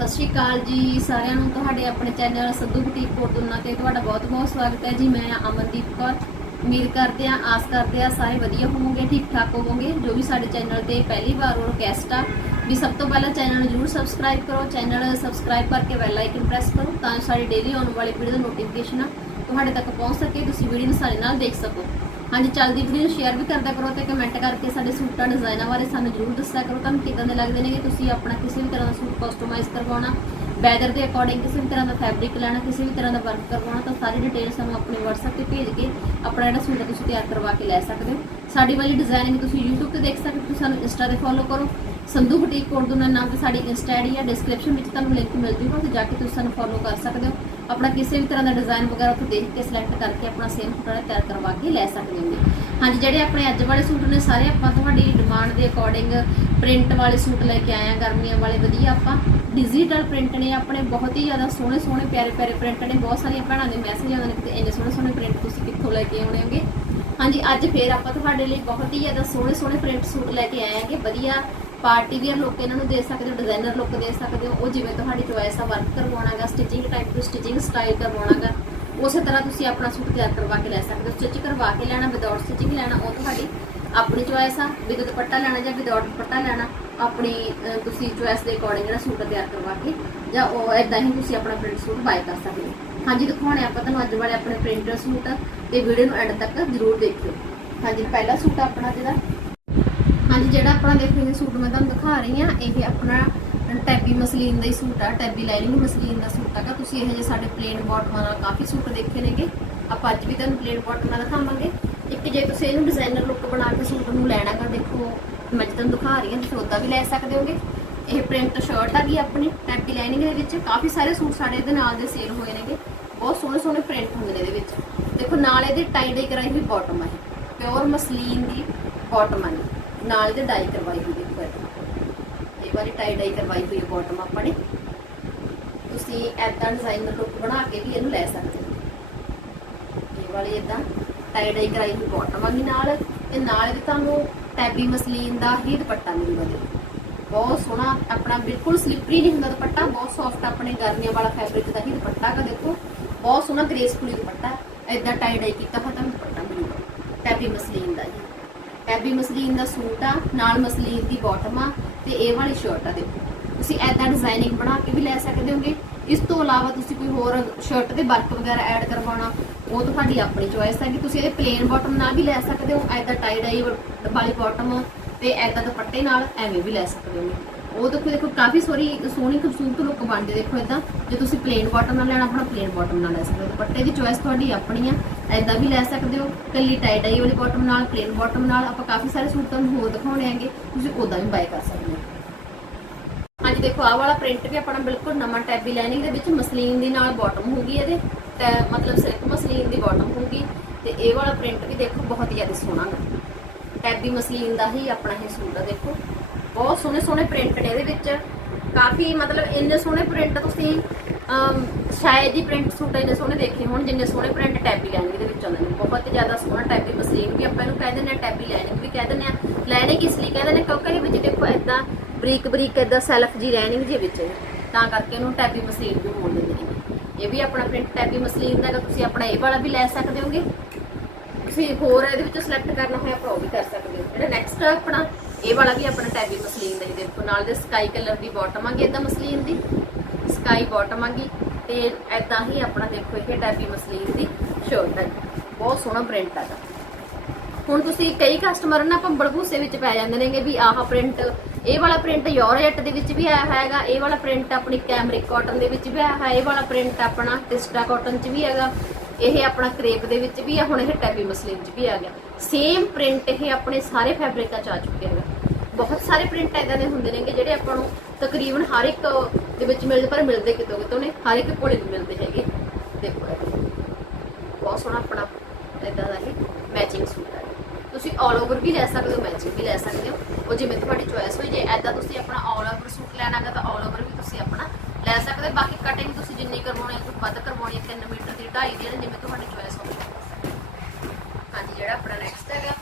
ਸਤਿ ਸ਼੍ਰੀ ਅਕਾਲ ਜੀ ਸਾਰਿਆਂ ਨੂੰ, ਤੁਹਾਡੇ ਆਪਣੇ ਚੈਨਲ ਸੰਧੂ ਬੁਟੀਕ ਕੋਟੁਨਾ ਤੇ ਤੁਹਾਡਾ ਬਹੁਤ-ਬਹੁਤ ਸਵਾਗਤ ਹੈ ਜੀ। ਮੈਂ ਅਮਨਦੀਪ ਕੌਰ, ਉਮੀਦ ਕਰਦੇ ਆ ਆਸ ਕਰਦੇ ਆ ਸਾਰੇ ਵਧੀਆ ਹੋਵੋਗੇ, ਠੀਕ ਠਾਕ ਹੋਵੋਗੇ। ਜੋ ਵੀ ਸਾਡੇ ਚੈਨਲ ਤੇ ਪਹਿਲੀ ਵਾਰ ਉਹ ਰਿਕਵੈਸਟ ਆ, ਵੀ ਸਭ ਤੋਂ ਪਹਿਲਾਂ ਚੈਨਲ ਨੂੰ ਜਰੂਰ ਸਬਸਕ੍ਰਾਈਬ ਕਰੋ, ਚੈਨਲ ਸਬਸਕ੍ਰਾਈਬ ਕਰਕੇ ਬੈਲ ਆਈਕਨ ਪ੍ਰੈਸ ਕਰੋ, ਤਾਂ ਜੋ ਸਾਡੀ ਡੇਲੀ ਆਉਣ ਵਾਲੀ ਵੀਡੀਓ ਦਾ ਨੋਟੀਫਿਕੇਸ਼ਨ ਆ, ਤੁਹਾਡੇ ਤੱਕ ਪਹੁੰਚ ਸਕੇ, ਤੁਸੀਂ ਵੀਡੀਓ ਨੂੰ ਸਾਡੇ ਨਾਲ ਦੇਖ ਸਕੋ। ਹਾਂਜੀ, ਚੱਲਦੀ ਵੀਡੀਓ ਨੂੰ ਸ਼ੇਅਰ ਵੀ ਕਰਦਾ ਕਰੋ ਤੇ ਕਮੈਂਟ ਕਰਕੇ ਸਾਡੇ ਸੂਟਾਂ ਡਿਜ਼ਾਈਨਾਂ ਬਾਰੇ ਸਾਨੂੰ ਜਰੂਰ ਦੱਸਿਆ ਕਰੋ। ਤੁਹਾਨੂੰ ਕਿਦਾਂ ਦੇ ਲੱਗਦੇ ਨੇ ਕਿ ਤੁਸੀਂ ਆਪਣਾ ਕਿਸੇ ਵੀ ਤਰ੍ਹਾਂ ਦਾ ਸੂਟ ਕਸਟਮਾਈਜ਼ ਕਰਵਾਉਣਾ ਵੈਦਰ ਦੇ ਅਕੋਰਡਿੰਗ ਕਿਸੇ ਵੀ ਤਰ੍ਹਾਂ ਦਾ ਫੈਬਰਿਕ ਲੈਣਾ, ਕਿਸੇ ਵੀ ਤਰ੍ਹਾਂ ਦਾ ਵਰਕ ਕਰਵਾਉਣਾ, ਤਾਂ ਸਾਰੀ ਡਿਟੇਲ ਸਾਨੂੰ ਆਪਣੇ WhatsApp ਤੇ ਭੇਜ ਕੇ ਆਪਣਾ ਜਿਹੜਾ ਸੂਟ ਹੈ ਤੁਸੀਂ ਤਿਆਰ ਕਰਵਾ ਕੇ ਲੈ ਸਕਦੇ ਹੋ। ਸਾਡੀ ਵਾਲੀ ਡਿਜ਼ਾਈਨਿੰਗ ਤੁਸੀਂ YouTube ਤੇ ਦੇਖ ਸਕਦੇ ਹੋ, ਤੁਸੀਂ ਸਾਨੂੰ ਇੰਸਟਾ ਤੇ ਫੋਲੋ ਕਰੋ। ਸੰਧੂ ਬੁਟੀਕ ਕੋਡ ਦਾ ਨਾਮ ਤੇ ਸਾਡੀ ਇੰਸਟਾ ਆਈਡੀ ਹੈ ਡਿਸਕ੍ਰਿਪਸ਼ਨ ਵਿੱਚ ਤੁਹਾਨੂੰ ਲਿੰਕ ਮਿਲ ਜੂਗਾ ਤੇ ਜਾ ਕੇ ਤੁਸੀਂ ਸਾਨੂੰ ਫੋਲੋ ਕਰ ਸਕਦੇ ਹੋ। ਆਪਣਾ ਕਿਸੇ ਵੀ ਤਰ੍ਹਾਂ ਦਾ ਡਿਜ਼ਾਈਨ ਵਗੈਰਾ ਉੱਥੇ ਦੇਖ ਕੇ ਸਿਲੈਕਟ ਕਰਕੇ ਆਪਣਾ ਸੇਮ ਸੂਟ ਤਿਆਰ ਕਰਵਾ ਕੇ ਲੈ ਸਕਦੇ ਹੋ ਹਾਂਜੀ, ਜਿਹੜੇ ਆਪਣੇ ਅੱਜ ਵਾਲੇ ਸੂਟ ਨੇ ਸਾਰੇ ਆਪਾਂ ਤੁਹਾਡੀ ਡਿਮਾਂਡ ਦੇ ਅਕੋਰਡਿੰਗ ਪ੍ਰਿੰਟ ਵਾਲੇ ਸੂਟ ਲੈ ਕੇ ਆਏ ਆ, ਗਰਮੀਆਂ ਵਾਲੇ ਵਧੀਆ ਆਪਾਂ ਡਿਜੀਟਲ ਪ੍ਰਿੰਟ ਨੇ, ਆਪਣੇ ਬਹੁਤ ਹੀ ਜ਼ਿਆਦਾ ਸੋਹਣੇ ਸੋਹਣੇ ਪਿਆਰੇ ਪਿਆਰੇ ਪ੍ਰਿੰਟ ਨੇ, ਬਹੁਤ ਸਾਰੀਆਂ ਭੈਣਾਂ ਦੇ ਮੈਸੇਜ ਆਉਂਦੇ ਨੇ ਕਿ ਇੰਨੇ ਸੋਹਣੇ ਸੋਹਣੇ ਪ੍ਰਿੰਟ ਤੁਸੀਂ ਕਿੱਥੋਂ ਲੈ ਕੇ ਆਉਣੇ ਹੋਗੇ। ਹਾਂਜੀ, ਅੱਜ ਫੇਰ ਆਪਾਂ ਤੁਹਾਡੇ ਲਈ ਬਹੁਤ ਹੀ ਜ਼ਿਆਦਾ ਸੋਹਣੇ ਸੋਹਣੇ ਪ੍ਰਿੰਟ ਸੂਟ ਲੈ ਕੇ ਆਏ ਆਂਗੇ, ਵਧੀਆ ਪਾਰਟੀ ਵੀਅਰ ਲੋਕ ਇਹਨਾਂ ਨੂੰ ਦੇ ਸਕਦੇ ਹੋ ਡਿਜ਼ਾਈਨਰ ਲੁੱਕ ਦੇ ਸਕਦੇ ਹੋ, ਉਹ ਜਿਵੇਂ ਤੁਹਾਡੀ ਚੋਇਸ ਆ work ਕਰਵਾਉਣਾਗਾ stitching type to stitching style ਕਰਵਾਉਣਾਗਾ, ਉਸੇ ਤਰ੍ਹਾਂ ਤੁਸੀਂ ਆਪਣਾ ਸੂਟ ਤਿਆਰ ਕਰਵਾ ਕੇ ਲੈ ਸਕਦੇ ਹੋ ਸਟਿਚ ਕਰਵਾ ਕੇ ਲੈਣਾ ਵਿਦਆਊਟ ਸਟਿਚਿੰਗ ਲੈਣਾ, ਉਹ ਤੁਹਾਡੀ ਆਪਣੀ ਚੋਇਸ ਆ, ਵਿਦ ਦੁਪੱਟਾ ਲੈਣਾ ਜਾਂ ਵਿਦਆਊਟ ਦੁਪੱਟਾ ਲੈਣਾ, ਆਪਣੀ ਤੁਸੀਂ ਚੋਇਸ ਦੇ ਅਕੋਰਡਿੰਗ ਜਿਹੜਾ ਸੂਟ ਤਿਆਰ ਕਰਵਾ ਕੇ, ਜਾਂ ਉਹ ਇਦਾਂ ਹੀ ਤੁਸੀਂ ਆਪਣਾ ਪ੍ਰਿੰਟ ਸੂਟ ਬਾਏ ਕਰ ਸਕਦੇ ਹੋ। ਹਾਂਜੀ, ਦਿਖਾਉਣੇ ਆਪਾਂ ਤੁਹਾਨੂੰ ਅੱਜ ਵਾਲੇ ਆਪਣੇ ਪ੍ਰਿੰਟਰ ਸੂਟ, ਤੇ ਵੀਡੀਓ ਨੂੰ ਐਂਡ ਤੱਕ ਜ਼ਰੂਰ ਦੇਖਿਓ। ਹਾਂਜੀ, ਪਹਿਲਾ ਸੂਟ ਆਪਣਾ ਜਿਹੜਾ ਹਾਂਜੀ, ਜਿਹੜਾ ਆਪਣਾ ਦੇਖੋ ਇਹ ਸੂਟ ਮੈਂ ਤੁਹਾਨੂੰ ਦਿਖਾ ਰਹੀ ਆ ਇਹ ਆਪਣਾ ਟੈਬੀ ਮਸਲੀਨ ਦਾ ਹੀ ਸੂਟ ਆ, ਟੈਬੀ ਲਾਈਨਿੰਗ ਮਸਲੀਨ ਦਾ ਸੂਟ ਹੈਗਾ। ਤੁਸੀਂ ਇਹ ਜੇ ਸਾਡੇ ਪਲੇਨ ਬਾਟਮਾਂ ਨਾਲ ਕਾਫੀ ਸੂਟ ਦੇਖੇ ਨੇਗੇ, ਆਪਾਂ ਅੱਜ ਵੀ ਤੁਹਾਨੂੰ ਪਲੇਨ ਬਾਟਮਾਂ ਦਿਖਾਵਾਂਗੇ। ਇੱਕ ਜੇ ਤੁਸੀਂ ਇਹਨੂੰ ਡਿਜ਼ਾਈਨਰ ਲੁੱਕ ਬਣਾ ਕੇ ਸੂਟ ਨੂੰ ਲੈਣਾਗਾ ਦੇਖੋ, ਮੈਂ ਤੁਹਾਨੂੰ ਦਿਖਾ ਰਹੀ ਹਾਂ, ਤੁਸੀਂ ਉਹਦਾ ਵੀ ਲੈ ਸਕਦੇ ਹੋਗੇ। ਇਹ ਪ੍ਰਿੰਟ ਸ਼ਰਟ ਆ ਗਈ ਆਪਣੀ, ਟੈਬੀ ਲਾਈਨਿੰਗ ਦੇ ਵਿੱਚ। ਕਾਫੀ ਸਾਰੇ ਸੂਟ ਸਾਡੇ ਇਹਦੇ ਨਾਲ ਦੇ ਸੇਲ ਹੋਏ ਨੇਗੇ। ਬਹੁਤ ਸੋਹਣੇ ਸੋਹਣੇ ਪ੍ਰਿੰਟ ਹੁੰਦੇ ਨੇ ਇਹਦੇ ਵਿੱਚ। ਦੇਖੋ, ਨਾਲ ਇਹਦੇ ਟਾਈ ਡਾਈ ਕਰਾਈ ਹੋਈ ਬਾਟਮ ਆ ਇਹ। ਪਿਓਰ ਮਸਲੀਨ ਦੀ ਬਾਟਮ ਆ ਨਾਲ ਇਹਦੇ ਡਾਈ ਕਰਵਾਈ ਹੋਈ ਦੇਖੋ ਇਹ ਇਹ ਵਾਲੀ ਟਾਈ ਡਾਈ ਕਰਵਾਈ ਹੋਈ ਬਾਟਮ ਆਪਾਂ ਨੇ। ਤੁਸੀਂ ਐਦਾਂ ਡਿਜ਼ਾਈਨਰ ਲੁੱਕ ਬਣਾ ਕੇ ਵੀ ਇਹਨੂੰ ਲੈ ਸਕਦੇ ਹੋ। ਇਹ ਵਾਲੀ ਇਦਾਂ ਟਾਈ ਡਾਈ ਕਰਾਈ ਹੋਈ ਬਾਟਮ ਆ ਨਾਲ, ਤੇ ਨਾਲ ਇਹਦੇ ਤੁਹਾਨੂੰ ਟੈਬੀ ਮਸਲੀਨ ਦਾ ਹੀ ਦੁਪੱਟਾ ਮਿਲੂਗਾ ਜੀ। ਬਹੁਤ ਸੋਹਣਾ, ਆਪਣਾ ਬਿਲਕੁਲ ਸਲਿਪਰੀ ਨਹੀਂ ਹੁੰਦਾ ਦੁਪੱਟਾ, ਬਹੁਤ ਸੌਫਟ ਆਪਣੇ ਗਰਮੀਆਂ ਵਾਲਾ ਫੈਬਰਿਕ ਦਾ ਹੀ ਦੁਪੱਟਾ ਹੈਗਾ, ਦੇਖੋ। ਬਹੁਤ ਸੋਹਣਾ ਗ੍ਰੇਸਫੁਲੀ ਦੁਪੱਟਾ ਐਦਾਂ ਟਾਈ ਡਾਈ ਕੀਤਾ ਹੋਇਆ ਤੁਹਾਨੂੰ ਦੁਪੱਟਾ ਮਿਲੂਗਾ ਟੈਬੀ ਮਸਲੀਨ ਦਾ ਜੀ ਟੈਬੀ ਮਸਲੀਨ ਦਾ ਸੂਟ ਆ, ਨਾਲ ਮਸਲੀਨ ਦੀ ਬਾਟਮ ਆ, ਤੇ ਇਹ ਵਾਲੀ ਸ਼ਰਟ ਆ ਦੇਖੋ। ਤੁਸੀਂ ਐਦਾਂ ਡਿਜ਼ਾਈਨਿੰਗ ਬਣਾ ਕੇ ਵੀ ਲੈ ਸਕਦੇ ਹੋਗੇ। ਇਸ ਤੋਂ ਇਲਾਵਾ ਤੁਸੀਂ ਕੋਈ ਹੋਰ ਸ਼ਰਟ ਦੇ ਵਰਕ ਵਗੈਰਾ ਐਡ ਕਰਵਾਉਣਾ, ਉਹ ਤੁਹਾਡੀ ਆਪਣੀ ਚੋਇਸ ਹੈ ਕਿ ਤੁਸੀਂ ਇਹਦੇ ਪਲੇਨ ਬਾਟਮ ਨਾਲ ਵੀ ਲੈ ਸਕਦੇ ਹੋ ਐਦਾਂ ਟਾਈ ਡਾਈ ਵਾਲੀ ਬਾਟਮ ਤੇ ਐਦਾਂ ਦੁਪੱਟੇ ਨਾਲ ਐਵੇਂ ਵੀ ਲੈ ਸਕਦੇ ਹੋ। ਉਹ ਦੇਖੋ ਦੇਖੋ, ਕਾਫੀ ਸੋਰੀ ਸੋਹਣੀ, ਖੂਬਸੂਰਤ ਲੁੱਕ ਬਣਦੀ ਦੇਖੋ ਇਦਾਂ ਜੇ ਤੁਸੀਂ ਪਲੇਨ ਬਾਟਮ ਨਾਲ ਲੈਣਾ, ਆਪਣਾ ਪਲੇਨ ਬਾਟਮ ਨਾਲ ਲੈ ਸਕਦੇ ਹੋ। ਦੁਪੱਟੇ ਦੀ ਚੋਇਸ ਤੁਹਾਡੀ ਆਪਣੀ ਆ ਐਦਾਂ ਵੀ ਲੈ ਸਕਦੇ ਹੋ। ਕੱਲੀ ਟਾਈ ਡਾਈ ਵਾਲੀ ਬਾਟਮ ਨਾਲ ਪਲੇਨ ਬਾਟਮ ਨਾਲ, ਆਪਾਂ ਕਾਫੀ ਸਾਰੇ ਸੂਟ ਤੁਹਾਨੂੰ ਹੋਰ ਦਿਖਾਉਣੇ ਆਂਗੇ ਤੁਸੀਂ ਉਹਦਾ ਵੀ ਬਾਏ ਕਰ ਸਕਦੇ ਹੋ। ਹਾਂਜੀ, ਦੇਖੋ, ਆਹ ਵਾਲਾ ਪ੍ਰਿੰਟ ਵੀ ਆਪਣਾ ਬਿਲਕੁਲ ਨਵਾਂ ਟੈਬੀ ਲਾਈਨਿੰਗ ਦੇ ਵਿੱਚ ਮਸਲੀਨ ਦੀ ਨਾਲ ਬਾਟਮ ਹੋਊਗੀ ਇਹਦੇ। ਤੇ ਮਤਲਬ ਸਿਰਫ ਮਸਲੀਨ ਦੀ ਬਾਟਮ ਹੋਊਗੀ ਤੇ ਇਹ ਵਾਲਾ ਪ੍ਰਿੰਟ ਵੀ ਦੇਖੋ, ਬਹੁਤ ਜ਼ਿਆਦਾ ਸੋਹਣਾ ਹੈ ਟੈਬੀ ਮਸਲੀਨ ਦਾ ਹੀ ਆਪਣਾ ਇਹ ਸੂਟ ਆ, ਦੇਖੋ। ਬਹੁਤ ਸੋਹਣੇ ਸੋਹਣੇ ਪ੍ਰਿੰਟ ਨੇ ਇਹਦੇ ਵਿੱਚ। ਕਾਫੀ ਮਤਲਬ ਇੰਨੇ ਸੋਹਣੇ ਪ੍ਰਿੰਟ ਤੁਸੀਂ ਸ਼ਾਇਦ ਹੀ ਪ੍ਰਿੰਟ ਸੂਟ ਇੰਨੇ ਸੋਹਣੇ ਦੇਖੇ ਹੋਣ, ਜਿੰਨੇ ਸੋਹਣੇ ਪ੍ਰਿੰਟ ਟੈਬੀ ਲਾਈਨਿੰਗ ਦੇ ਵਿੱਚ ਆਉਂਦੇ ਨੇ। ਬਹੁਤ ਜ਼ਿਆਦਾ ਸੋਹਣਾ ਟੈਬੀ ਮਸਲੀਨ ਵੀ ਆਪਾਂ ਇਹਨੂੰ ਕਹਿ ਦਿੰਦੇ ਆ ਟੈਬੀ ਲਾਈਨਿੰਗ ਵੀ ਕਹਿ ਦਿੰਦੇ ਆ ਲਾਈਨਿੰਗ ਇਸ ਲਈ ਕਹਿ ਦਿੰਦੇ ਕਿਉਂਕਿ ਇਹ ਵਿੱਚ ਦੇਖੋ ਇਦਾਂ ਬਰੀਕ ਬਰੀਕ ਇਦਾਂ ਸੈਲਫ ਜੀ ਲਾਈਨਿੰਗ ਜੇ ਵਿੱਚ। ਤਾਂ ਕਰਕੇ ਇਹਨੂੰ ਟੈਬੀ ਮਸਲੀਨ ਵੀ ਬੋਲ ਦਿੰਦੇ ਨੇ। ਇਹ ਵੀ ਆਪਣਾ ਪ੍ਰਿੰਟ ਟੈਬੀ ਮਸਲੀਨ ਦਾ ਤੁਸੀਂ ਆਪਣਾ ਇਹ ਵਾਲਾ ਵੀ ਲੈ ਸਕਦੇ ਹੋਗੇ। ਤੁਸੀਂ ਹੋਰ ਇਹਦੇ ਵਿੱਚ ਸਿਲੈਕਟ ਕਰਨਾ ਹੋਇਆ ਆਪਾਂ ਉਹ ਵੀ ਕਰ ਸਕਦੇ ਹੋ। ਜਿਹੜਾ ਨੈਕਸਟ ਆਪਣਾ, ਇਹ ਵਾਲਾ ਵੀ ਆਪਣਾ ਟੈਬੀ ਮਸਲੀਨ ਦਾ ਹੀ ਦੇਖੋ ਨਾਲ ਦੇ ਸਕਾਈ ਕਲਰ ਦੀ ਬਾਟਮ ਆਗੀ ਇਦਾਂ ਮਸਲੀਨ ਦੀ। ਸਕਾਈ ਬਾਟਮ ਆਗੀ ਤੇ ਐਦਾਂ ਹੀ ਆਪਣਾ ਦੇਖੋ ਇਹ ਟੈਬੀ ਮਸਲੀਨ ਦੀ ਸ਼ਰਟ ਹੈ। ਬਹੁਤ ਸੋਹਣਾ ਪ੍ਰਿੰਟ ਹੈਗਾ ਹੁਣ ਤੁਸੀਂ ਕਈ ਕਸਟਮਰ ਨਾ ਭੰਬਲ ਭੂਸੇ ਵਿੱਚ ਪੈ ਜਾਂਦੇ ਨੇਗੇ ਵੀ ਆਹ ਪ੍ਰਿੰਟ ਇਹ ਵਾਲਾ ਪ੍ਰਿੰਟ ਯੋਰਜਟ ਦੇ ਵਿੱਚ ਵੀ ਆਇਆ ਹੈਗਾ, ਇਹ ਵਾਲਾ ਪ੍ਰਿੰਟ ਆਪਣੀ ਕੈਮਰਿਕ ਕਾਟਨ ਦੇ ਵਿੱਚ ਵੀ ਆਇਆ ਹੈ, ਇਹ ਵਾਲਾ ਪ੍ਰਿੰਟ ਆਪਣਾ ਟਿਸਟਾ ਕਾਟਨ 'ਚ ਵੀ ਹੈਗਾ। ਇਹ ਆਪਣਾ ਕ੍ਰੇਪ ਦੇ ਵਿੱਚ ਵੀ ਆ, ਹੁਣ ਇਹ ਟੈਬੀ ਮਸਲਿਨ 'ਚ ਵੀ ਆ ਗਿਆ। ਸੇਮ ਪ੍ਰਿੰਟ ਇਹ ਆਪਣੇ ਸਾਰੇ ਫੈਬਰਿਕਾਂ 'ਚ ਆ ਚੁੱਕਿਆ ਹੈਗਾ ਬਹੁਤ ਸਾਰੇ ਪ੍ਰਿੰਟ ਐਦਾਂ ਦੇ ਹੁੰਦੇ ਨੇਗੇ ਜਿਹੜੇ ਆਪਾਂ ਨੂੰ ਤਕਰੀਬਨ ਹਰ ਇੱਕ ਦੇ ਵਿੱਚ ਮਿਲਦੇ ਪਰ ਮਿਲਦੇ ਕਿਤੋਂ ਕਿਤੋਂ ਨੇ, ਹਰ ਇੱਕ ਕੋਲੇ ਨਹੀਂ ਮਿਲਦੇ ਹੈਗੇ। ਦੇਖੋ ਬਹੁਤ ਸੋਹਣਾ ਆਪਣਾ ਇਦਾਂ ਦਾ ਇਹ ਮੈਚਿੰਗ ਸੂਟ ਹੈ ਤੁਸੀਂ ਆਲ ਓਵਰ ਵੀ ਲੈ ਸਕਦੇ ਹੋ ਮੈਚਿੰਗ ਵੀ ਲੈ ਸਕਦੇ ਹੋ। ਉਹ ਜਿਵੇਂ ਤੁਹਾਡੀ ਚੋਇਸ ਹੋਈ, ਜੇ ਐਦਾਂ ਤੁਸੀਂ ਆਪਣਾ ਆਲ ਓਵਰ ਸੂਟ ਲੈਣਾਗਾ ਤਾਂ ਆਲ ਓਵਰ ਵੀ ਤੁਸੀਂ ਆਪਣਾ ਲੈ ਸਕਦੇ ਹੋ। ਬਾਕੀ ਕਟਿੰਗ ਤੁਸੀਂ ਜਿੰਨੀ ਕਰਵਾਉਣੀ ਹੈ ਵੱਧ ਕਰਵਾਉਣੀ ਹੈ 3 ਮੀਟਰ ਦੀ 2.5 ਦੀ ਹੈ, ਜਿਵੇਂ ਤੁਹਾਡੀ ਚੋਇਸ ਹੋਵੇ ਹਾਂਜੀ ਜਿਹੜਾ ਆਪਣਾ ਨੈਕਸਟ ਹੈਗਾ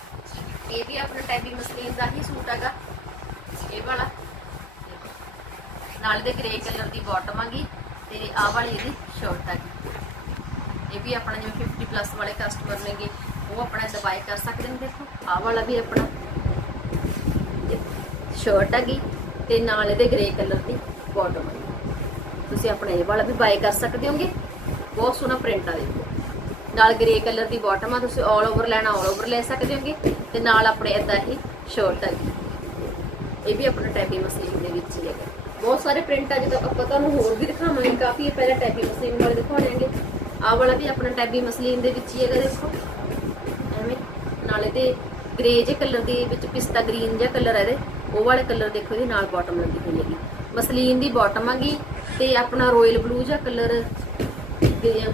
ਇਹ ਵੀ ਆਪਣਾ ਟੈਬੀ ਮਸਲੀਨ ਦਾ ਹੀ ਸੂਟ ਹੈਗਾ ਇਹ ਵਾਲਾ ਨਾਲ ਇਹਦੇ ਗ੍ਰੇ ਕਲਰ ਦੀ ਬਾਟਮ ਆਗੀ ਤੇ ਆਹ ਵਾਲੀ ਇਹਦੀ ਸ਼ਰਟ ਆਗੀ ਇਹ ਵੀ ਆਪਣਾ ਜਿਵੇਂ 50 ਪਲੱਸ ਵਾਲੇ ਕਸਟਮਰ ਨੇਗੇ, ਉਹ ਆਪਣਾ ਦਬਾਈ ਕਰ ਸਕਦੇ ਨੇ ਦੇਖੋ। ਆਹ ਵਾਲਾ ਵੀ ਆਪਣਾ ਸ਼ਰਟ ਹੈਗੀ ਤੇ ਨਾਲ ਇਹਦੇ ਗ੍ਰੇ ਕਲਰ ਦੀ ਬਾਟਮ ਹੈ ਤੁਸੀਂ ਆਪਣਾ ਇਹ ਵਾਲਾ ਵੀ ਬਾਈ ਕਰ ਸਕਦੇ ਹੋਗੇ। ਬਹੁਤ ਸੋਹਣਾ ਪ੍ਰਿੰਟ ਆ ਦੇਖੋ। ਨਾਲ ਗ੍ਰੇ ਕਲਰ ਦੀ ਬਾਟਮ ਆ, ਤੁਸੀਂ 올 ਓਵਰ ਲੈਣਾ 올 ਓਵਰ ਲੈ ਸਕਦੇ ਹੋਗੇ। ਤੇ ਨਾਲ ਆਪਣੇ ਇਦਾਂ ਹੀ ਸ਼ਰਟ ਹੈਗੀ ਇਹ ਵੀ ਆਪਣਾ ਟੈਪੀ ਮਸਲੀਨ ਬਹੁਤ ਸਾਰੇ ਪ੍ਰਿੰਟ ਆ, ਜਦੋਂ ਆਪਾਂ ਤੁਹਾਨੂੰ ਹੋਰ ਵੀ ਦਿਖਾਵਾਂਗੇ, ਕਾਫੀ ਇਹ ਪਹਿਲਾਂ ਟੈਪੀ ਮਸਲੀਨ ਵਾਲੇ ਦਿਖਾਉਣਾਂਗੇ ਆਹ ਵਾਲਾ ਵੀ ਆਪਣਾ ਟੈਪੀ ਮਸਲੀਨ ਦੇ ਵਿੱਚ ਹੀ ਹੈਗਾ, ਦੇਖੋ। ਐਵੇਂ, ਨਾਲੇ ਤੇ ਗ੍ਰੇ ਜੇ ਕਲਰ ਦੀ ਵਿੱਚ ਪਿਸਤਾ ਗ੍ਰੀਨ ਜਿਹਾ ਕਲਰ ਹੈ ਇਹਦੇ। ਉਹ ਵਾਲੇ ਕਲਰ ਦੇਖੋ, ਇਹਦੇ ਨਾਲ ਬਾਟਮ ਲੱਗੀ ਹੋਈ ਹੈਗੀ। ਮਸਲੀਨ ਦੀ ਬਾਟਮ ਹੈਗੀ ਤੇ ਆਪਣਾ ਰਾਇਲ ਬਲੂ ਜਿਹਾ ਕਲਰ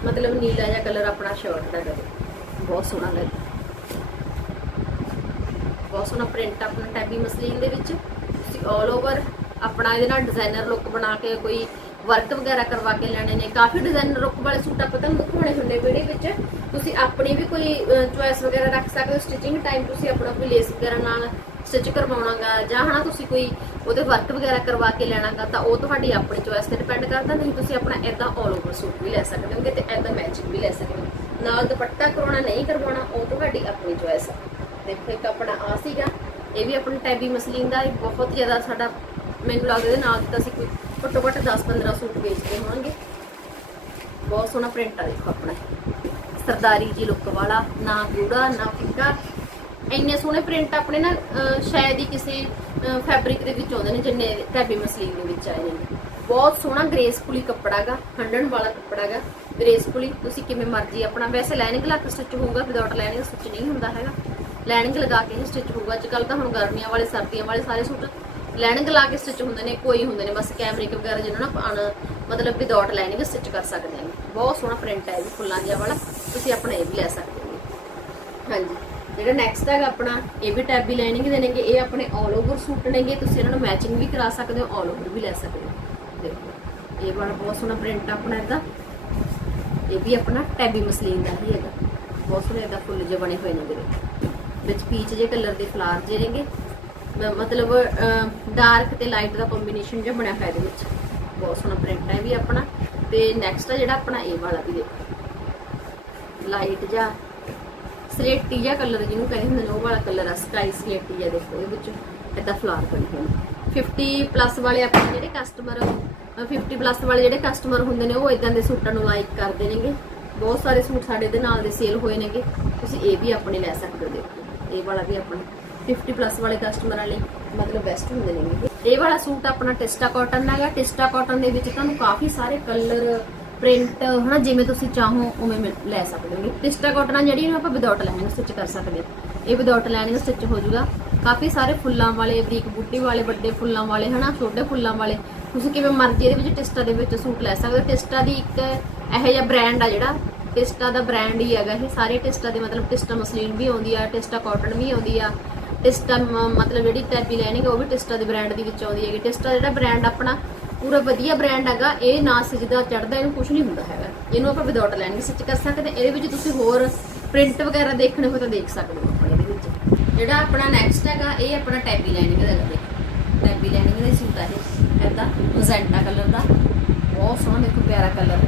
ਮਤਲਬ ਨੀਲਾ ਜਿਹਾ ਕਲਰ ਆਪਣਾ ਸ਼ਰਟ ਦਾ ਹੈ ਬਹੁਤ ਸੋਹਣਾ ਲੱਗਦਾ ਬਹੁਤ ਸੋਹਣਾ ਪ੍ਰਿੰਟ ਆਪਣਾ ਟੈਬੀ ਮਸਲੀਨ ਦੇ ਵਿੱਚ। ਤੁਸੀਂ 올 ਓਵਰ ਆਪਣਾ ਇਹਦੇ ਨਾਲ ਡਿਜ਼ਾਈਨਰ ਲੁੱਕ ਬਣਾ ਕੇ ਕੋਈ ਵਰਕ ਵਗੈਰਾ ਕਰਵਾ ਕੇ ਲੈਣੇ ਨੇ। ਕਾਫੀ ਡਿਜ਼ਾਈਨਰ ਲੁੱਕ ਵਾਲੇ ਸੂਟ ਆਪਾਂ ਤੁਹਾਨੂੰ ਦਿਖਾਉਣੇ ਹੁੰਦੇ ਵੀਡੀਓ ਵਿੱਚ। ਤੁਸੀਂ ਆਪਣੀ ਵੀ ਕੋਈ ਚੁਆਇਸ ਵਗੈਰਾ ਰੱਖ ਸਕਦੇ ਹੋ। ਸਟਿਚਿੰਗ ਟਾਈਮ ਤੁਸੀਂ ਆਪਣਾ ਕੋਈ ਲੇਸ ਵਗੈਰਾ ਨਾਲ ਸਟਿਚ ਕਰਵਾਉਣਾਗਾ ਜਾਂ ਹਨਾ ਤੁਸੀਂ ਕੋਈ ਉਹਦੇ ਵਰਕ ਵਗੈਰਾ ਕਰਵਾ ਕੇ ਲੈਣਾਗਾ ਤਾਂ ਉਹ ਤੁਹਾਡੀ ਆਪਣੀ ਚੁਆਇਸ ਤੇ ਡਿਪੈਂਡ ਕਰਦਾ। ਨਹੀਂ, ਤੁਸੀਂ ਆਪਣਾ ਐਦਾਂ 올 ਓਵਰ ਸੂਟ ਵੀ ਲੈ ਸਕਦੇ ਹੋਗੇ ਤੇ ਐਦਾਂ ਮੈਚਿੰਗ ਵੀ ਲੈ ਸਕਦੇ ਹੋ। ਨਾਲ ਦੁਪੱਟਾ ਕਰਾਉਣਾ ਨਹੀਂ ਕਰਵਾਉਣਾ, ਉਹ ਤੁਹਾਡੀ ਆਪਣੀ ਚੁਆਇਸ ਹੈ ਦੇਖੋ ਇੱਕ ਆਪਣਾ ਆ ਸੀਗਾ, ਇਹ ਵੀ ਆਪਣੀ ਟੈਬੀ ਮਸਲੀਨ ਦਾ ਬਹੁਤ ਜ਼ਿਆਦਾ ਸਾਡਾ ਮੈਨੂੰ ਲੱਗਦਾ ਇਹਦੇ ਨਾਲ ਤਾਂ ਅਸੀਂ ਕੋਈ ਘੱਟੋ ਘੱਟ 10-15 ਸੂਟ ਵੇਚਦੇ ਹੋਣਗੇ। ਬਹੁਤ ਸੋਹਣਾ ਪ੍ਰਿੰਟ ਆ ਦੇਖੋ ਆਪਣਾ। ਸਰਦਾਰੀ ਜੀ ਲੁੱਕ ਵਾਲਾ, ਨਾ ਗੂੜਾ, ਨਾ ਫਿੱਕਾ। ਇੰਨੇ ਸੋਹਣੇ ਪ੍ਰਿੰਟ ਆਪਣੇ ਨਾ ਸ਼ਾਇਦ ਹੀ ਕਿਸੇ ਫੈਬਰਿਕ ਦੇ ਵਿੱਚ ਆਉਂਦੇ ਨੇ, ਜਿੰਨੇ ਟੈਬੀ ਮਸਲੀਨ ਦੇ ਵਿੱਚ ਆਏ ਨੇ। ਬਹੁਤ ਸੋਹਣਾ ਗ੍ਰੇਸਫੁਲੀ ਕੱਪੜਾ ਗਾ ਹੰਡਣ ਵਾਲਾ ਕੱਪੜਾ ਗਾ। ਗ੍ਰੇਸਫੁਲੀ ਤੁਸੀਂ ਕਿਵੇਂ ਮਰਜ਼ੀ ਆਪਣਾ, ਵੈਸੇ ਲਾਈਨਿੰਗ ਲਾ ਕੇ ਸਟਿਚ ਹੋਊਗਾ ਵਿਦਆਊਟ ਲਾਈਨਿੰਗ ਸਟਿਚ ਨਹੀਂ ਹੁੰਦਾ ਹੈਗਾ। ਲਾਈਨਿੰਗ ਲਗਾ ਕੇ ਹੀ ਸਟਿਚ ਹੋਊਗਾ। ਅੱਜ ਕੱਲ ਤਾਂ ਹੁਣ ਗਰਮੀਆਂ ਵਾਲੇ, ਸਰਦੀਆਂ ਵਾਲੇ ਸਾਰੇ ਸੂਟ ਲਾਈਨਿੰਗ ਲਾ ਕੇ ਸਟਿਚ ਹੁੰਦੇ ਨੇ, ਕੋਈ ਹੁੰਦੇ ਨੇ, ਬਸ ਕੈਮਰਿਕ ਵਗੈਰਾ ਜਿਹਨਾਂ ਨਾਲ ਪਾਣ ਮਤਲਬ ਵਿਦਆਊਟ ਲਾਈਨਿੰਗ ਸਟਿਚ ਕਰ ਸਕਦੇ ਨੇ। ਬਹੁਤ ਸੋਹਣਾ ਪ੍ਰਿੰਟ ਹੈ ਇਹ ਵੀ ਫੁੱਲਾਂ ਜਿਹਾ ਵਾਲਾ, ਤੁਸੀਂ ਆਪਣਾ ਇਹ ਵੀ ਲੈ ਸਕਦੇ ਹੋ। ਹਾਂਜੀ, ਜਿਹੜਾ ਨੈਕਸਟ ਹੈਗਾ ਆਪਣਾ, ਇਹ ਵੀ ਟੈਬੀ ਲਾਈਨਿੰਗ ਦੇ ਨੇਗੇ ਇਹ ਆਪਣੇ 올 ਓਵਰ ਸੂਟ ਨੇਗੇ, ਤੁਸੀਂ ਇਹਨਾਂ ਨੂੰ ਮੈਚਿੰਗ ਵੀ ਕਰਾ ਸਕਦੇ ਹੋ 올 ਓਵਰ ਵੀ ਲੈ ਸਕਦੇ ਹੋ। ਦੇਖੋ, ਇਹ ਵਾਲਾ ਬਹੁਤ ਸੋਹਣਾ ਪ੍ਰਿੰਟ ਆਪਣਾ ਇਹਦਾ। ਇਹ ਵੀ ਆਪਣਾ ਟੈਬੀ ਮਸਲੀਨ ਦਾ ਹੀ ਹੈਗਾ। ਬਹੁਤ ਸੋਹਣੇ ਇਹਦਾ ਫੁੱਲ ਜਿਹੇ ਬਣੇ ਹੋਏ ਨੇ ਇਹਦੇ ਵਿੱਚ ਪੀਚ ਜੇ ਕਲਰ ਦੇ ਫਲਾਰ ਜੇ ਨੇਗੇ। ਮਤਲਬ ਡਾਰਕ ਤੇ ਲਾਈਟ ਦਾ ਕੰਬੀਨੇਸ਼ਨ ਜਿਹਾ ਬਣਿਆ ਹੋਇਆ ਇਹਦੇ ਵਿੱਚ। ਬਹੁਤ ਸੋਹਣਾ ਪ੍ਰਿੰਟ ਹੈ ਇਹ ਵੀ ਆਪਣਾ। ਤੇ ਨੈਕਸਟ ਆ ਜਿਹੜਾ ਆਪਣਾ ਇਹ ਵਾਲਾ ਵੀ ਦੇਖੋ। ਲਾਈਟ ਜਾਂ ਸਲੇਟੀ ਜਾਂ ਕਲਰ ਜਿਹਨੂੰ ਕਹਿੰਦੇ ਹੁੰਦੇ ਨੇ, ਉਹ ਵਾਲਾ ਕਲਰ ਆ ਸਕਾਈ ਸਲੇਟੀ ਜਾਂ ਦੇਖੋ ਇਹਦੇ ਵਿੱਚ। ਇਦਾਂ ਫਲਾਰ ਬਣੇ ਹੋਏ ਨੇ। 50 ਪਲੱਸ ਵਾਲੇ ਆਪਣੇ ਜਿਹੜੇ ਕਸਟਮਰ 50 ਪਲੱਸ ਵਾਲੇ ਜਿਹੜੇ ਕਸਟਮਰ ਹੁੰਦੇ ਨੇ, ਉਹ ਇਦਾਂ ਦੇ ਸੂਟਾਂ ਨੂੰ ਲਾਈਕ ਕਰਦੇ ਨੇਗੇ। ਬਹੁਤ ਸਾਰੇ ਸੂਟ ਸਾਡੇ ਦੇ ਨਾਲ ਦੇ ਸੇਲ ਹੋਏ ਨੇਗੇ। ਤੁਸੀਂ ਇਹ ਵੀ ਆਪਣੇ ਲੈ ਸਕਦੇ ਹੋ ਇਹ ਵਾਲਾ ਵੀ ਆਪਣਾ। 50 ਪਲੱਸ ਵਾਲੇ ਕਸਟਮਰਾਂ ਲਈ ਮਤਲਬ ਬੈਸਟ ਹੁੰਦੇ ਨੇਗੇ ਇਹ। ਵਾਲਾ ਸੂਟ ਆਪਣਾ ਟਿਸਟਾ ਕਾਟਨ ਹੈਗਾ। ਟਿਸਟਾ ਕਾਟਨ ਦੇ ਵਿੱਚ ਤੁਹਾਨੂੰ ਕਾਫੀ ਸਾਰੇ ਕਲਰ ਪ੍ਰਿੰਟ ਹਨਾ ਜਿਵੇਂ ਤੁਸੀਂ ਚਾਹੋ ਉਵੇਂ ਲੈ ਸਕਦੇ ਹੋ। ਟਿਸਟਾ ਕਾਟਨ ਆ ਜਿਹੜੀ ਇਹਨੂੰ ਆਪਾਂ ਵਿਦਆਊਟ ਲਾਈਨਿੰਗ ਸਟਿਚ ਕਰ ਸਕਦੇ ਹਾਂ। ਇਹ ਵਿਦਆਊਟ ਲਾਈਨਿੰਗ ਸਟਿਚ ਹੋ ਜਾਊਗਾ। ਕਾਫੀ ਸਾਰੇ ਫੁੱਲਾਂ ਵਾਲੇ ਬਰੀਕ ਬੂਟੀ ਵਾਲੇ ਵੱਡੇ ਫੁੱਲਾਂ ਵਾਲੇ ਹਨਾ ਛੋਟੇ ਫੁੱਲਾਂ ਵਾਲੇ। ਤੁਸੀਂ ਕਿਵੇਂ ਮਰਜ਼ੀ ਇਹਦੇ ਵਿੱਚ ਟਿਸਟਾ ਦੇ ਵਿੱਚ ਸੂਟ ਲੈ ਸਕਦੇ ਹੋ। ਟਿਸਟਾ ਦੀ ਇੱਕ ਇਹੋ ਜਿਹਾ ਬ੍ਰਾਂਡ ਆ ਜਿਹੜਾ। ਟਿਸਟਾ ਦਾ ਬ੍ਰਾਂਡ ਹੀ ਹੈਗਾ ਇਹ। ਸਾਰੇ ਟਿਸਟਾ ਦੇ ਮਤਲਬ ਟਿਸਟਾ ਮਸਲੀਨ ਵੀ ਆਉਂਦੀ ਆ ਟਿਸਟਾ ਕਾਟਨ ਵੀ ਆਉਂਦੀ ਆ। ਟਿਸਟਾ ਮਤਲਬ ਜਿਹੜੀ ਟੈਬੀ ਲਾਈਨਿੰਗ ਉਹ ਵੀ ਟਿਸਟਾ ਦੇ ਬ੍ਰਾਂਡ ਦੇ ਵਿੱਚ ਆਉਂਦੀ ਹੈਗੀ। ਟਿਸਟਾ ਜਿਹੜਾ ਬ੍ਰਾਂਡ ਆਪਣਾ ਪੂਰਾ ਵਧੀਆ ਬ੍ਰਾਂਡ ਹੈਗਾ, ਇਹ ਨਾ ਸਿੱਧਾ ਚੜਦਾ ਇਹਨੂੰ ਕੁਝ ਨਹੀਂ ਹੁੰਦਾ ਹੈਗਾ। ਇਹਨੂੰ ਆਪਾਂ ਵਿਦਆਊਟ ਲਾਈਨਿੰਗ ਸਟਿਚ ਕਰ ਸਕਦੇ ਇਹਦੇ ਵਿੱਚ ਤੁਸੀਂ ਹੋਰ ਪ੍ਰਿੰਟ ਵਗੈਰਾ ਦੇਖਣੇ ਹੋ ਤਾਂ ਦੇਖ ਸਕਦੇ ਹੋ ਆਪਾਂ ਇਹਦੇ ਵਿੱਚ। ਜਿਹੜਾ ਆਪਣਾ ਨੈਕਸਟ ਹੈਗਾ, ਇਹ ਆਪਣਾ ਟੈਬੀ ਲਾਈਨਿੰਗ ਦਾ ਹੈਗਾ। ਦੇਖੋ ਟੈਬੀ ਲਾਈਨਿੰਗ ਦਾ ਸੂਟ ਹੈ ਇਹ। ਮਜ਼ੈਂਟਾ ਕਲਰ ਦਾ। ਬਹੁਤ ਸੋਹਣਾ, ਦੇਖੋ ਪਿਆਰਾ ਕਲਰ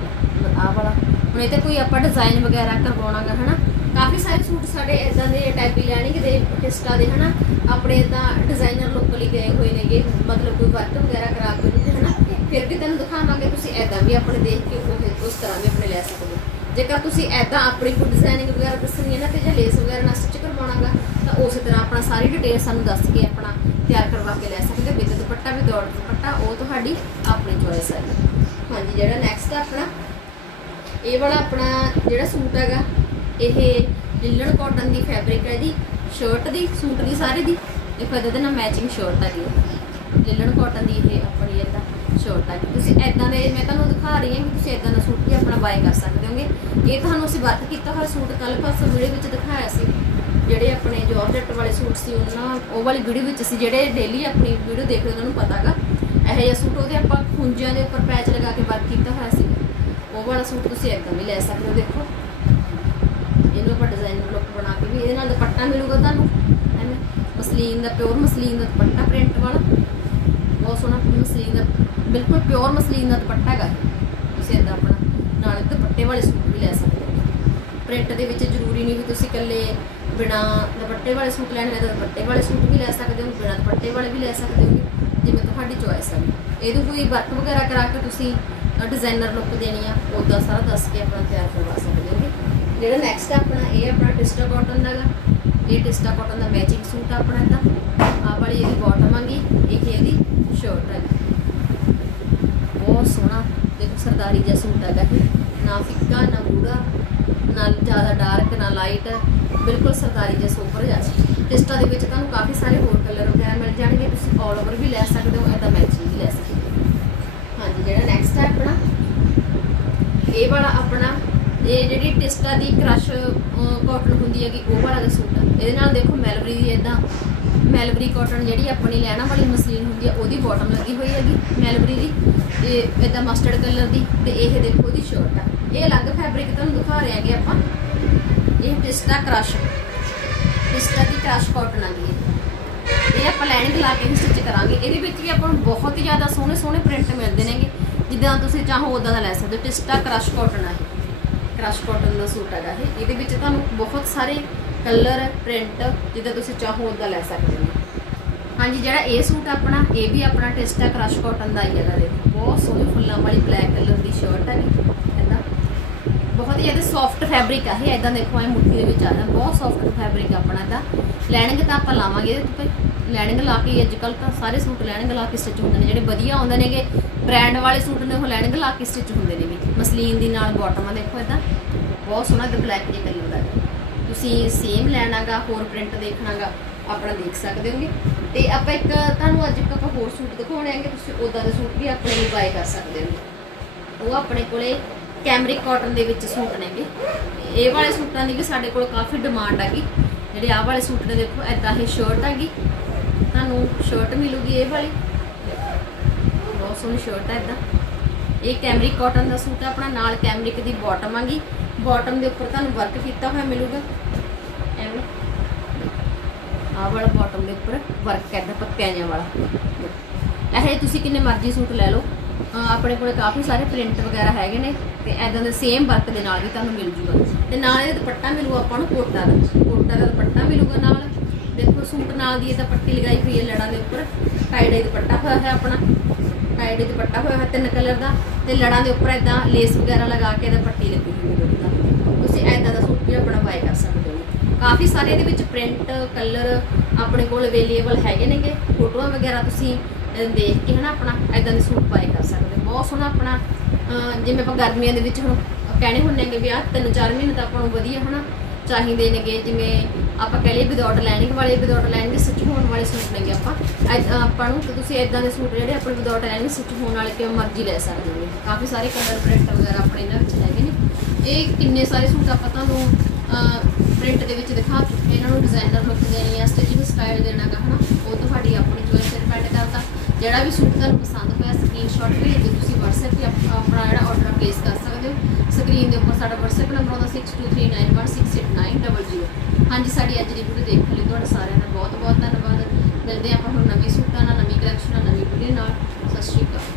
ਆਹ ਵਾਲਾ। ਹੁਣ ਇਹ ਤੇ ਕੋਈ ਆਪਾਂ ਡਿਜ਼ਾਈਨ ਵਗੈਰਾ ਕਰਵਾਉਣਾਗਾ ਹਨਾ? ਕਾਫੀ ਸਾਰੇ ਸੂਟ ਸਾਡੇ ਇਦਾਂ ਦੇ ਟਾਈਪ ਹੀ ਲੈਣੇ ਦੇ ਟਿਸਟਾ ਦੇ, ਹਨਾ? ਆਪਣੇ ਇਦਾਂ ਡਿਜ਼ਾਈਨਰ ਲੁੱਕ ਲਈ ਗਏ ਹੋਏ ਨੇਗੇ, ਮਤਲਬ ਕੋਈ ਵਰਕ ਵਗੈਰਾ ਕਰਾ ਕੇ ਉਹਦੇ ਹਨਾ? ਫਿਰ ਵੀ ਤੈਨੂੰ ਦਿਖਾਵਾਂਗੇ, ਤੁਸੀਂ ਐਦਾਂ ਵੀ ਆਪਣੇ ਦੇਖ ਕੇ ਉਹ ਉਸ ਤਰ੍ਹਾਂ ਵੀ ਆਪਣੇ ਲੈ ਸਕਦੇ ਹੋ। ਜੇਕਰ ਤੁਸੀਂ ਐਦਾਂ ਆਪਣੀ ਕੋਈ ਡਿਜ਼ਾਈਨਿੰਗ ਵਗੈਰਾ ਦੱਸਣੀ ਹੈ ਨਾ, ਤੇ ਜਾਂ ਲੇਸ ਵਗੈਰਾ ਨਾਲ ਸਟਿਚ ਕਰਵਾਉਣਾਗਾ, ਤਾਂ ਉਸੇ ਤਰ੍ਹਾਂ ਆਪਣਾ ਸਾਰੀ ਡਿਟੇਲ ਸਾਨੂੰ ਦੱਸ ਕੇ ਆਪਣਾ ਤਿਆਰ ਕਰਵਾ ਕੇ ਲੈ ਸਕਦੇ ਹੋ। ਵਿਦ ਦੁਪੱਟਾ ਵੀ ਦੌੜ ਦੁਪੱਟਾ, ਉਹ ਤੁਹਾਡੀ ਆਪਣੀ ਚੋਇਸ ਹੈ। ਹਾਂਜੀ, ਜਿਹੜਾ ਨੈਕਸਟ ਆਪਣਾ, ਇਹ ਵਾਲਾ ਆਪਣਾ ਜਿਹੜਾ ਸੂਟ ਹੈਗਾ ਇਹ ਲਿਲਨ ਕਾਟਨ ਦੀ ਫੈਬਰਿਕ ਹੈ ਦੀ ਸ਼ਰਟ ਦੀ, ਸੂਟ ਦੀ, ਸਾਰੇ ਦੀ। ਦੇਖੋ, ਇਹਦੇ ਨਾਲ ਮੈਚਿੰਗ ਸ਼ਰਟ ਹੈਗੀ ਹੈ ਲਿਲਨ ਕਾਟਨ ਦੀ ਇਹ ਆਪਣੀ ਇਹਦਾ ਸ਼ਰਟ ਹੈ ਤੁਸੀਂ ਐਦਾਂ ਦੇ, ਮੈਂ ਤੁਹਾਨੂੰ ਦਿਖਾ ਰਹੀ ਹਾਂ ਕਿ ਤੁਸੀਂ ਐਦਾਂ ਦਾ ਸੂਟ ਵੀ ਆਪਣਾ ਬਾਏ ਕਰ ਸਕਦੇ ਹੋਗੇ। ਇਹ ਤੁਹਾਨੂੰ ਅਸੀਂ ਵਰਤ ਕੀਤਾ ਹੋਇਆ ਸੂਟ ਕੱਲ ਪਰਸੋਂ ਵੀਡੀਓ ਵਿੱਚ ਦਿਖਾਇਆ ਸੀ। ਜਿਹੜੇ ਆਪਣੇ ਜੌਰਜਟ ਵਾਲੇ ਸੂਟ ਸੀ, ਉਹਨਾਂ ਉਹ ਵਾਲੀ ਵੀਡੀਓ ਵਿੱਚ ਸੀ ਜਿਹੜੇ ਡੇਲੀ ਆਪਣੀ ਵੀਡੀਓ ਦੇਖਦੇ ਉਹਨਾਂ ਨੂੰ ਪਤਾਗਾ। ਇਹੋ ਜਿਹਾ ਸੂਟ ਉਹਦੇ ਆਪਾਂ ਖੁੰਝਿਆਂ ਦੇ ਉੱਪਰ ਪੈਚ ਲਗਾ ਕੇ ਵਰਕ ਕੀਤਾ ਹੋਇਆ ਸੀ। ਉਹ ਵਾਲਾ ਸੂਟ ਤੁਸੀਂ ਏਦਾਂ ਵੀ ਲੈ ਸਕਦੇ ਹੋ, ਦੇਖੋ। ਆਪਾਂ ਡਿਜ਼ਾਈਨ ਲੁੱਕ ਬਣਾ ਕੇ ਵੀ ਇਹਦੇ ਨਾਲ ਦੁਪੱਟਾ ਮਿਲੂਗਾ ਤੁਹਾਨੂੰ ਐਵੇਂ ਮਸਲੀਨ ਦਾ ਪਿਓਰ ਮਸਲੀਨ ਦਾ ਦੁਪੱਟਾ ਪ੍ਰਿੰਟ ਵਾਲਾ। ਬਹੁਤ ਸੋਹਣਾ ਮਸਲੀਨ ਦਾ, ਬਿਲਕੁਲ ਪਿਓਰ ਮਸਲੀਨ ਦਾ ਦੁਪੱਟਾ ਹੈਗਾ ਤੁਸੀਂ ਇਹਦਾ ਆਪਣਾ ਨਾਲ ਦੁਪੱਟੇ ਵਾਲੇ ਸੂਟ ਵੀ ਲੈ ਸਕਦੇ ਹੋ। ਪ੍ਰਿੰਟ ਦੇ ਵਿੱਚ ਜ਼ਰੂਰੀ ਨਹੀਂ ਵੀ ਤੁਸੀਂ ਇਕੱਲੇ ਬਿਨਾ ਦੁਪੱਟੇ ਵਾਲੇ ਸੂਟ ਲੈਣੇ ਨੇ ਤਾਂ ਦੁਪੱਟੇ ਵਾਲੇ ਸੂਟ ਵੀ ਲੈ ਸਕਦੇ ਹੋ, ਬਿਨਾ ਦੁਪੱਟੇ ਵਾਲੇ ਵੀ ਲੈ ਸਕਦੇ ਹੋ। ਜਿਵੇਂ ਤੁਹਾਡੀ ਚੋਇਸ ਹੈ ਇਹਦੇ ਕੋਈ ਵਰਕ ਵਗੈਰਾ ਕਰਾ ਕੇ ਤੁਸੀਂ ਡਿਜ਼ਾਈਨਰ ਲੁੱਕ ਦੇਣੀ ਆ ਉਦਾਂ ਸਾਰਾ ਦੱਸ ਕੇ ਆਪਣਾ ਤਿਆਰ ਕਰਵਾ ਸਕਦੇ ਹੋ। ਜਿਹੜਾ ਨੈਕਸਟ ਆਪਣਾ ਇਹ ਆਪਣਾ ਟਿਸਟਾ ਕਾਟਨ ਦਾ ਗਾ, ਇਹ ਟਿਸਟਾ ਕਾਟਨ ਦਾ ਮੈਚਿੰਗ ਸੂਟ ਆ ਆਪਣਾ ਇਹਦਾ। ਆਹ ਵਾਲੀ ਇਹਦੀ ਬਾਟਮ ਆਂਗੀ ਇਹ ਇਹਦੀ? ਸ਼ਰਟ ਹੈ ਬਹੁਤ ਸੋਹਣਾ। ਦੇਖੋ ਸਰਦਾਰੀ ਜਿਹਾ ਸੂਟ ਹੈਗਾ ਨਾ ਫਿੱਕਾ, ਨਾ ਗੂੜਾ, ਨਾ ਜ਼ਿਆਦਾ ਡਾਰਕ ਨਾ ਲਾਈਟ ਬਿਲਕੁਲ ਸਰਦਾਰੀ ਜਿਹਾ ਸੂਪਰ ਜਿਹਾ। ਟਿਸਟਾ ਦੇ ਵਿੱਚ ਤੁਹਾਨੂੰ ਕਾਫੀ ਸਾਰੇ ਹੋਰ ਕਲਰ ਵਗੈਰਾ ਮਿਲ ਜਾਣਗੇ। ਤੁਸੀਂ ਆਲ ਓਵਰ ਵੀ ਲੈ ਸਕਦੇ ਹੋ, ਇਹਦਾ ਮੈਚਿੰਗ ਵੀ ਲੈ ਸਕਦੇ ਹੋ। ਹਾਂਜੀ, ਜਿਹੜਾ ਨੈਕਸਟ ਹੈ ਆਪਣਾ, ਇਹ ਵਾਲਾ ਇਹ ਜਿਹੜੀ ਟਿਸਟਾ ਦੀ ਕ੍ਰਸ਼ ਕਾਟਨ ਹੁੰਦੀ ਹੈਗੀ, ਉਹ ਵਾਲਾ ਦਾ ਸੂਟ ਆ। ਇਹਦੇ ਨਾਲ ਦੇਖੋ ਮੈਲਬਰੀ ਦੀ ਇਦਾਂ ਮੈਲਬਰੀ ਕਾਟਨ ਜਿਹੜੀ ਆਪਣੀ ਲੈਣਾ ਵਾਲੀ ਮਸ਼ੀਨ ਹੁੰਦੀ ਆ, ਉਹਦੀ ਬਾਟਮ ਲੱਗੀ ਹੋਈ ਹੈਗੀ ਮੈਲਬਰੀ ਦੀ। ਤੇ ਇਦਾਂ ਮਸਟਰਡ ਕਲਰ ਦੀ, ਤੇ ਇਹ ਦੇਖੋ ਉਹਦੀ ਸ਼ਰਟ ਆ। ਇਹ ਅਲੱਗ ਫੈਬਰਿਕ ਤੁਹਾਨੂੰ ਦਿਖਾ ਰਹੇ ਹੈਗੇ ਆਪਾਂ। ਇਹ ਟਿਸਟਾ ਕ੍ਰਸ਼ ਟਿਸਟਾ ਦੀ ਕ੍ਰਸ਼ ਕਾਟਨ ਆ ਗਈ ਇਹ। ਇਹ ਆਪਾਂ ਲਾਈਨਿੰਗ ਲਾ ਕੇ ਸਟਿਚ ਕਰਾਂਗੇ। ਇਹਦੇ ਵਿੱਚ ਵੀ ਆਪਾਂ ਨੂੰ ਬਹੁਤ ਹੀ ਜ਼ਿਆਦਾ ਸੋਹਣੇ ਸੋਹਣੇ ਪ੍ਰਿੰਟ ਮਿਲਦੇ ਨੇਗੇ। ਜਿੱਦਾਂ ਤੁਸੀਂ ਚਾਹੋ ਉਦਾਂ ਦਾ ਲੈ ਸਕਦੇ ਹੋ। ਟਿਸਟਾ ਕ੍ਰਸ਼ ਕਾਟਨ ਆ ਇਹ। ਕ੍ਰਸ਼ ਕਾਟਨ ਦਾ ਸੂਟ ਹੈਗਾ ਇਹ। ਇਹਦੇ ਵਿੱਚ ਤੁਹਾਨੂੰ ਬਹੁਤ ਸਾਰੇ ਕਲਰ ਪ੍ਰਿੰਟ ਜਿੱਦਾਂ ਤੁਸੀਂ ਚਾਹੋ ਉਦਾਂ ਲੈ ਸਕਦੇ ਹੋ। ਹਾਂਜੀ, ਜਿਹੜਾ ਇਹ ਸੂਟ ਆਪਣਾ, ਇਹ ਵੀ ਆਪਣਾ ਟਿਸਟਾ ਕ੍ਰਸ਼ ਕਾਟਨ ਦਾ ਹੀ ਹੈਗਾ ਦੇਖੋ। ਬਹੁਤ ਸੋਹਣੀ ਫੁੱਲਾਂ ਵਾਲੀ ਬਲੈਕ ਕਲਰ ਦੀ ਸ਼ਰਟ ਹੈਗੀ। ਬਹੁਤ ਹੀ ਜ਼ਿਆਦਾ ਸੌਫਟ ਫੈਬਰਿਕ ਆ ਇਹ ਇਦਾਂ ਦੇਖੋ ਇਹ ਮੁੱਠੀ ਦੇ ਵਿੱਚ ਆ ਜਾਂਦਾ। ਬਹੁਤ ਸੌਫਟ ਫੈਬਰਿਕ ਆਪਣਾ ਦਾ ਲੈਣਗੇ ਤਾਂ ਆਪਾਂ ਲਾਵਾਂਗੇ ਇਹਦੇ ਉੱਤੇ। ਲੈਣਿੰਗ ਲਾ ਕੇ ਅੱਜ ਕੱਲ ਤਾਂ ਸਾਰੇ ਸੂਟ ਲੈਣਗੇ ਲਾ ਕੇ ਸਟਿਚ ਹੁੰਦੇ ਨੇ, ਜਿਹੜੇ ਵਧੀਆ ਆਉਂਦੇ ਨੇਗੇ ਬ੍ਰਾਂਡ ਵਾਲੇ ਸੂਟ ਨੇ, ਉਹ ਲੈਣਗੇ ਲਾ ਕੇ ਸਟਿਚ ਹੁੰਦੇ ਨੇ ਵੀ। ਮਸਲੀਨ ਦੀ ਨਾਲ ਬਾਟਮ ਦੇਖੋ ਇਦਾਂ ਬਹੁਤ ਸੋਹਣਾ ਤੇ ਬਲੈਕ ਜੇ ਕਲਰ ਦਾ। ਤੁਸੀਂ ਸੇਮ ਲੈਣਾਗਾ, ਹੋਰ ਪ੍ਰਿੰਟ ਦੇਖਣਾਗਾ, ਆਪਣਾ ਦੇਖ ਸਕਦੇ ਹੋਗੇ। ਤੇ ਆਪਾਂ ਇੱਕ ਤੁਹਾਨੂੰ ਅੱਜ ਇੱਕ ਆਪਾਂ ਹੋਰ ਸੂਟ ਦਿਖਾਉਣੇ ਆਂਗੇ ਤੁਸੀਂ ਉਦਾਂ ਦੇ ਸੂਟ ਵੀ ਆਪਣੇ ਲਈ ਬਾਏ ਕਰ ਸਕਦੇ ਹੋ। ਉਹ ਆਪਣੇ ਕੋਲੇ ਕੈਮਰਿਕ ਕਾਟਨ ਦੇ ਵਿੱਚ ਸੂਟ ਨੇਗੇ। ਇਹ ਵਾਲੇ ਸੂਟਾਂ ਦੀ ਵੀ ਸਾਡੇ ਕੋਲ ਕਾਫੀ ਡਿਮਾਂਡ ਹੈਗੀ। ਜਿਹੜੇ ਆਹ ਵਾਲੇ ਸੂਟ ਨੇ, ਦੇਖੋ ਐਦਾਂ ਇਹ ਸ਼ਰਟ ਹੈਗੀ। ਤੁਹਾਨੂੰ ਸ਼ਰਟ ਮਿਲੂਗੀ ਇਹ ਵਾਲੀ। ਬਹੁਤ ਸੋਹਣੀ ਸ਼ਰਟ ਹੈ ਐਦਾਂ ਇਹ ਕੈਮਰਿਕ ਕਾਟਨ ਦਾ ਸੂਟ ਹੈ, ਆਪਣਾ ਨਾਲ ਕੈਮਰਿਕ ਦੀ ਬਾਟਮ ਆਗੀ ਬਾਟਮ ਦੇ ਉੱਪਰ ਤੁਹਾਨੂੰ ਵਰਕ ਕੀਤਾ ਹੋਇਆ ਮਿਲੂਗਾ। ਐਵੇਂ। ਆਹ ਵਾਲਾ ਬਾਟਮ ਦੇ ਉੱਪਰ ਵਰਕ ਕਰਦਾ ਪੱਤਿਆਂ ਜਿਹਾ ਵਾਲਾ। ਇਹ ਤੁਸੀਂ ਕਿੰਨੇ ਮਰਜ਼ੀ ਸੂਟ ਲੈ ਲਓ। ਆਪਣੇ ਕੋਲੇ ਕਾਫੀ ਸਾਰੇ ਪ੍ਰਿੰਟ ਵਗੈਰਾ ਹੈਗੇ ਨੇ ਤੇ ਐਦਾਂ ਦੇ ਸੇਮ ਵਰਕ ਦੇ ਨਾਲ ਵੀ ਤੁਹਾਨੂੰ ਮਿਲ ਜੂਗਾ। ਤੇ ਨਾਲ ਇਹ ਦੁਪੱਟਾ ਮਿਲੂਗਾ ਆਪਾਂ ਨੂੰ ਕੋਟਾ ਦਾ। ਕੋਟਾ ਦਾ ਦੁਪੱਟਾ ਮਿਲੂਗਾ ਨਾਲ। ਦੇਖੋ ਸੂਟ ਨਾਲ ਦੀ ਇਹ ਤਾਂ ਪੱਟੀ ਲਗਾਈ ਹੋਈ ਹੈ ਲੜਾਂ ਦੇ ਉੱਪਰ। ਟਾਈਡੇ ਦੁਪੱਟਾ ਹੋਇਆ ਹੈ ਆਪਣਾ। ਟਾਈਡੇ ਦੁਪੱਟਾ ਹੋਇਆ ਹੈ ਤਿੰਨ ਕਲਰ ਦਾ। ਤੇ ਲੜਾਂ ਦੇ ਉੱਪਰ ਐਦਾਂ ਲੇਸ ਵਗੈਰਾ ਲਗਾ ਕੇ ਇਹਦਾ ਪੱਟੀ ਲੱਗੀ ਹੋਈ ਹੈ ਤੁਸੀਂ ਐਦਾਂ ਦਾ ਸੂਟ ਵੀ ਆਪਣਾ ਬਾਏ ਕਰ ਸਕਦੇ ਹੋ। ਕਾਫੀ ਸਾਰੇ ਇਹਦੇ ਵਿੱਚ ਪ੍ਰਿੰਟ ਕਲਰ ਆਪਣੇ ਕੋਲ ਅਵੇਲੇਬਲ ਹੈਗੇ ਨੇਗੇ। ਫੋਟੋਆਂ ਵਗੈਰਾ ਤੁਸੀਂ ਦੇਖ ਕੇ ਹਨਾ ਆਪਣਾ ਐਦਾਂ ਦੇ ਸੂਟ ਬਾਏ ਕਰ ਸਕਦੇ। ਬਹੁਤ ਸੋਹਣਾ ਆਪਣਾ ਜਿਵੇਂ ਆਪਾਂ ਗਰਮੀਆਂ ਦੇ ਵਿੱਚ ਹੁਣ ਕਹਿਣੇ ਹੁੰਦੇ ਨੇਗੇ ਵੀ ਆਹ ਤਿੰਨ ਚਾਰ ਮਹੀਨੇ ਤਾਂ ਆਪਾਂ ਨੂੰ ਵਧੀਆ ਹਨਾ ਚਾਹੀਦੇ ਨੇਗੇ। ਜਿਵੇਂ ਆਪਾਂ ਕਹਿ ਲਈਏ ਵਿਦਆਊਟ ਲਾਈਨਿੰਗ ਵਾਲੇ ਵਿਦਆਊਟ ਲਾਈਨਿੰਗ ਦੇ ਸਟਿਚ ਹੋਣ ਵਾਲੇ ਸੂਟ ਨੇਗੇ ਆਪਾਂ। ਐਦ- ਆਪਾਂ ਨੂੰ ਤੁਸੀਂ ਐਦਾਂ ਦੇ ਸੂਟ ਜਿਹੜੇ ਆਪਣੇ ਵਿਦਆਊਟ ਲਾਈਨਿੰਗ ਸਟਿਚ ਹੋਣ ਵਾਲੇ ਕਿਉਂ ਮਰਜ਼ੀ ਲੈ ਸਕਦੇ ਹੋ। ਕਾਫੀ ਸਾਰੇ ਕਲਰ ਪ੍ਰਿੰਟ ਵਗੈਰਾ ਆਪਣੇ ਇਹਨਾਂ ਵਿੱਚ ਹੈਗੇ ਨੇ। ਇਹ ਕਿੰਨੇ ਸਾਰੇ ਸੂਟ ਆਪਾਂ ਤੁਹਾਨੂੰ ਪ੍ਰਿੰਟ ਦੇ ਵਿੱਚ ਦਿਖਾ ਚੁੱਕੇ ਇਹਨਾਂ ਨੂੰ ਡਿਜ਼ਾਈਨਰ ਲੁੱਕ ਦੇਣੀ ਆ ਸਟਿਚਿੰਗ ਸਟਾਈਲ ਦੇਣਾ ਗਾ, ਹਨਾ। ਉਹ ਤੁਹਾਡੀ ਆਪਣੀ ਚੋਇਸ ਤੇ ਡਿਪੈਂਡ ਕਰਦਾ। ਜਿਹੜਾ ਵੀ ਸੂਟ ਤੁਹਾਨੂੰ ਪਸੰਦ ਹੋਇਆ ਸਕਰੀਨਸ਼ਾਟ ਭੇਜ ਕੇ ਤੁਸੀਂ WhatsApp ਤੇ ਆਪਣਾ ਜਿਹੜਾ ਆਰਡਰ ਪਲੇਸ ਕਰ ਸਕਦੇ ਹੋ। ਸਕਰੀਨ ਦੇ ਉੱਪਰ ਸਾਡਾ WhatsApp ਨੰਬਰ ਆਉਂਦਾ 6239168900 ਹਾਂਜੀ, ਸਾਡੀ ਅੱਜ ਦੀ ਵੀਡੀਓ ਦੇਖਣ ਲਈ ਤੁਹਾਡਾ ਸਾਰਿਆਂ ਦਾ ਬਹੁਤ ਬਹੁਤ ਧੰਨਵਾਦ। ਮਿਲਦੇ ਹਾਂ ਆਪਾਂ ਹੁਣ ਨਵੀਂ ਸੂਟਾਂ ਨਾਲ, ਨਵੀਂ ਕਲੈਕਸ਼ਨ ਨਾਲ ਨਵੀਂ ਵੀਡੀਓ ਨਾਲ। ਸਤਿ ਸ਼੍ਰੀ ਅਕਾਲ।